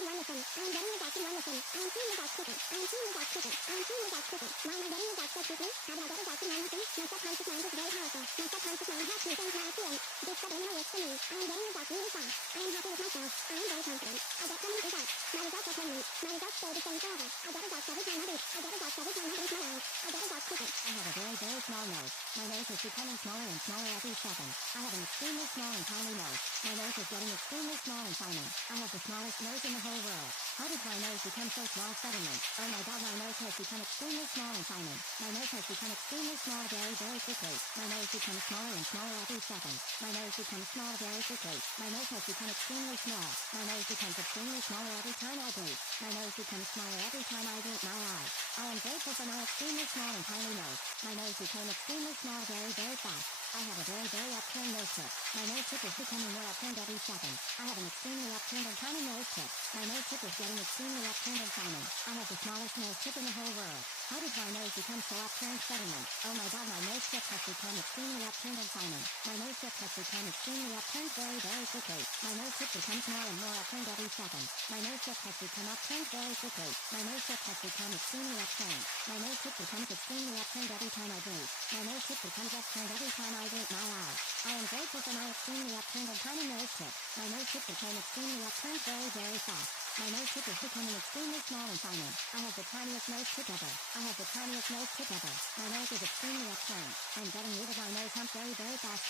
adopted one with them. I am getting adopted one with them. I am seeing adopted quicker. I am seeing adopted quicker. I am seeing adopted quicker. Why am I getting adopted so quickly? How did I get adopted one with them? My subconscious mind is very powerful. My subconscious mind has two things now appealing. This subliminal works for me. I am getting adopted really fast. I am happy with myself. I am very confident. I get permanent results. My results are permanent. My results stay the same forever. I get adopted every time I blink. I get adopted every time I blink my eyes. I get adopted quicker. I have a very small nose. My nose is becoming smaller and smaller every second. I have an extremely small and tiny nose. My nose is getting extremely small and tiny. I have the smallest nose in the whole world. How did my nose become so small suddenly? Oh my god, my nose has become extremely small and tiny. My nose has become extremely small very quickly. My nose becomes smaller and smaller every second. My nose becomes small very quickly. My nose has become extremely small. My nose becomes extremely smaller every time I breathe. My nose becomes smaller every time I blink my eyes. I am grateful for my extremely small and tiny nose. My nose became extremely small very fast. I have a very upturned nose tip. My nose tip is becoming more upturned every second. I have an extremely upturned and tiny nose tip. My nose tip is getting extremely upturned and tiny. I have the smallest nose tip in the whole world. How did my nose become so upturned suddenly? Oh my god, my nose tip has become extremely upturned and tiny. My nose tip has become extremely upturned very quickly. My nose tip becomes more and more upturned every second. My nose tip has become upturned very quickly. My nose tip has become extremely upturned. My nose tip becomes extremely upturned every time I breathe. My nose tip becomes upturned every time I blink my eyes. I am grateful for my extremely upturned and tiny nose tip. My nose tip became extremely upturned very fast. My nose tip is becoming extremely small and tiny. I have the tiniest nose tip ever. I have the tiniest nose tip ever. My nose is extremely upturned. I'm getting rid of my nose hump very fast.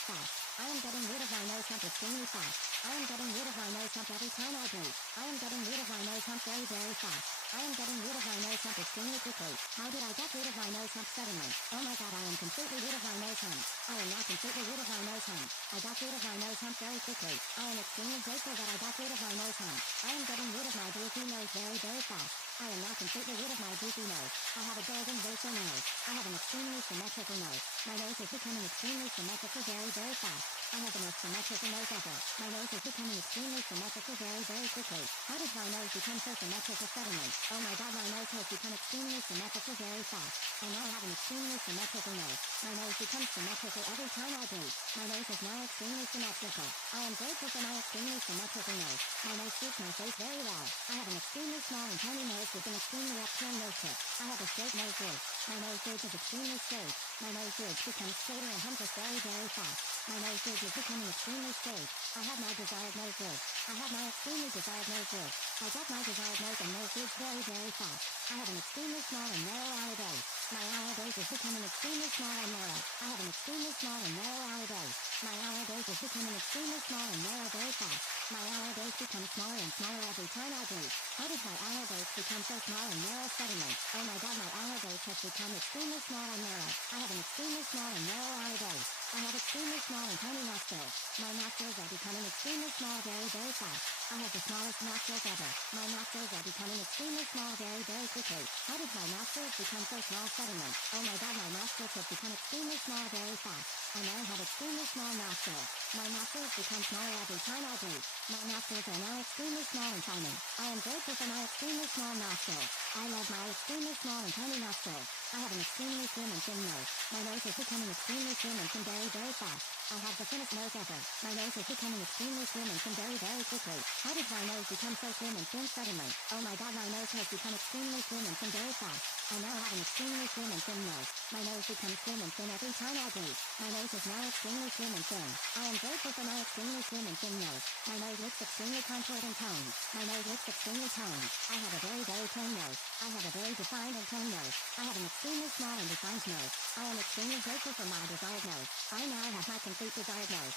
I am getting rid of my nose hump extremely fast. I am getting rid of my nose hump every time I breathe. I am getting rid of my nose hump very fast. I am getting rid of my nose hump extremely quickly. How did I get rid of my nose hump suddenly? Oh my god, I am completely rid of my nose hump. I am now completely rid of my nose hump. I got rid of my nose hump very quickly. I am extremely grateful that I got rid of my nose hump. I am getting rid of my droopy nose very fast. I am now completely rid of my droopy nose. I have a golden racial nose. I have an extremely symmetrical nose. My nose is becoming extremely symmetrical very fast. I have the most symmetrical nose ever. My nose is becoming extremely symmetrical very quickly. How did my nose become so symmetrical suddenly? Oh my god, my nose has become extremely symmetrical very fast. I now have an extremely symmetrical nose. My nose becomes symmetrical every time I breathe. My nose is now extremely symmetrical. I am grateful for my extremely symmetrical nose. My nose suits my face very well. I have an extremely small and tiny nose with an extremely upturned nose tip. I have a straight nose bridge. My nose bridge is extremely straight. My nose bridge becomes straighter and humpless very fast. My nose bridge is becoming extremely straight. I have my desired nose bridge. I have my extremely desired nose bridge. I get my desired nose and nose bridge very fast. I have an extremely small and narrow hour base. My hour base is becoming extremely small and narrow. I have an extremely small and narrow hour base. My hour base is becoming extremely small and narrow very fast. My hour base becomes smaller and smaller every time I breathe. How did my hour base become so small and narrow suddenly? Oh my god, my hour base has become extremely small and narrow. I have an extremely small and narrow hour base. I have extremely small and tiny nostrils. My nostrils are becoming extremely small very fast. I have the smallest nostrils ever. My nostrils are becoming extremely small very quickly. How did my nostrils become so small suddenly? Oh my god, my nostrils have become extremely small very fast. I now have extremely small nostrils. My nostrils become smaller every time I breathe. My nostrils are now extremely small and tiny. I am grateful for my extremely small nostrils. I love my extremely small and tiny nostrils. I have an extremely slim and thin nose. My nose is becoming extremely slim and thin very fast. I have the thinnest nose ever. My nose is becoming extremely slim and thin very quickly. How did my nose become so slim and thin suddenly? Oh my god, my nose has become extremely slim and thin very fast. I now have an extremely slim and thin nose. My nose becomes slim and thin every time I breathe. My nose is now extremely slim and thin. I am grateful for my extremely slim and thin nose. My nose looks extremely contoured and toned. My nose looks extremely toned. I have a very toned nose. I have a very defined and toned nose. I have an extremely small and defined nose. I am extremely grateful for my desired nose. I now have my complete desired nose.